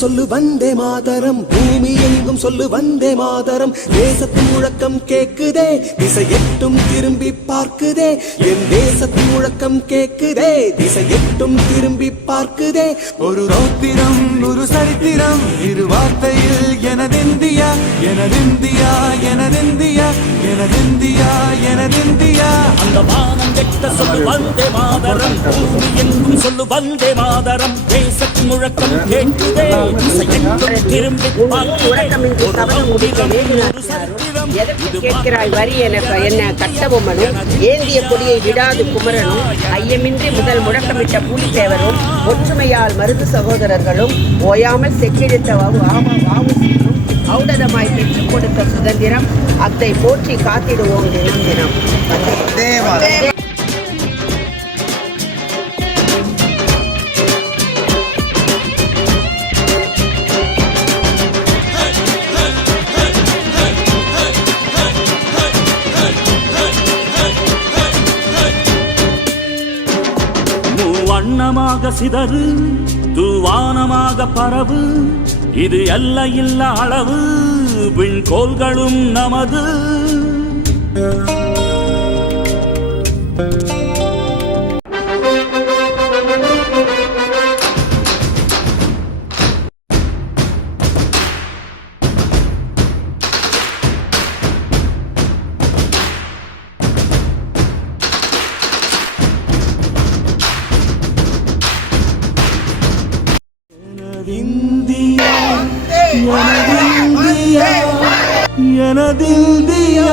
சொல்லு வந்தே மாதரம், பூமி எங்கும் சொல்லு வந்தே மாதரம். தேசத்தின் முழக்கம் கேக்குதே, திசை எட்டும் திரும்பி பார்க்குதே. என் தேசத்தின் முழக்கம் கேக்குதே, திசை எட்டும் திரும்பி பார்க்குதே. ஒரு ரௌத்திரம் ஒரு சரித்திரம் இரு வார்த்தையில் எனதிந்தியா எனதிந்தியா எனதிந்தியா எனதிந்தியா எனதிந்தியா. அந்த வானம் எட்ட சொல்லு வந்தே மாதரம், பூமி எங்கும் சொல்லு வந்தே மாதரம். தேசத்தின் முழக்கம் கேட்குதே, திரும்பி கேட்கிறாய் வரி என்ன கட்டபொம்மனும் ஏந்திய கொடியை விடாது குமரனும் ஐயமின்றி முதல் முழக்கமிட்ட புலித்தேவரும் ஒற்றுமையால் மருது சகோதரர்களும் ஓயாமல் செக்கிழித்த வாவுசியும் ஔடதமாய் பெற்றுக் கொடுத்த சுதந்திரம் அத்தை போற்றி காத்திடுவோம் தினம் தினம். வண்ணமாக சிதறு தூவானமாக பரவு, இது எல்லையில்ல அளவு விண்கோள்களும் நமது. இந்தியா எனதிந்தியா எனதிந்தியா.